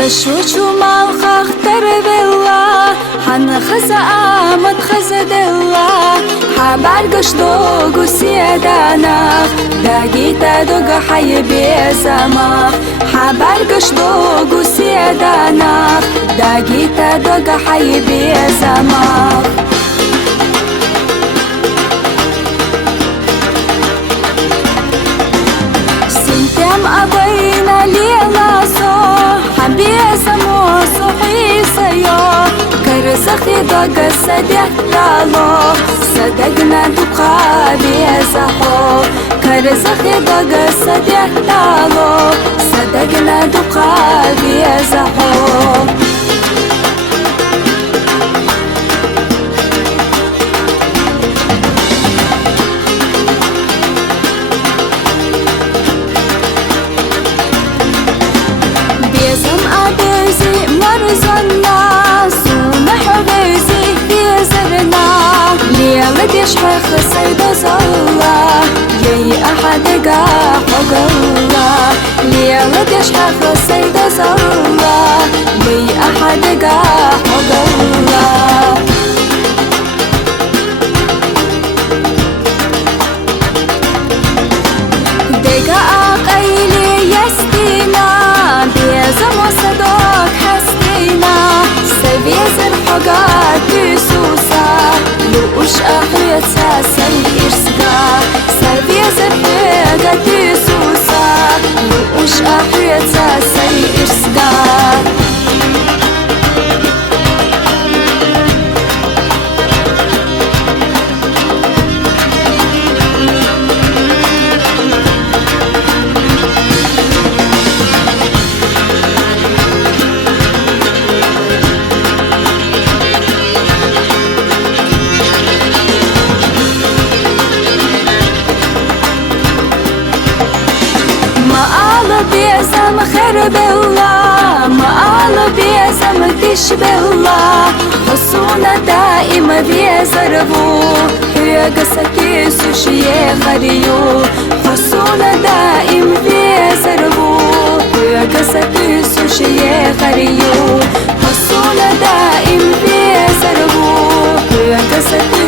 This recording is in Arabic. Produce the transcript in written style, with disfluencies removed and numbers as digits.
بشوشو مع الخاختر بالله حن خزا آمد خزدلا حبال قشدوغو سيدانا داقيتا دوغا حي بيزاما حبال قشدوغو سيدانا داقيتا دوغا حي بيزاما سنتم أبينا ليلا صح حبيزا مو صحي سيو كرزخي دوغا سديح لالو صدقنا دوغا بيزا حو كرزخي دوغا سديح لالو صدقنا دوغا بيزا حو بيزم أبيزي مرزنا سونح غيزي بيزرنا ليلة يشحخ سيد زلا يي أحد قاح وقلا ليلة يشحخ سيد زلا يي أحد قاح وقلا دقا قيلي يستينا بيزم وصدوك حسينا سبيزر حقات بسوسا لوش أحيط ساسي إرسقا سبيزر حقات بسوسا لوش أحيط ساسي إرسقا بيزم خرب الله ما بيزم تشبه الله حصونا دائما بيزربو هي قصتي سوشي غريو حصونا دائما بيزربو هي قصتي سوشي غريو حصونا دائما بيزربو هي قصتي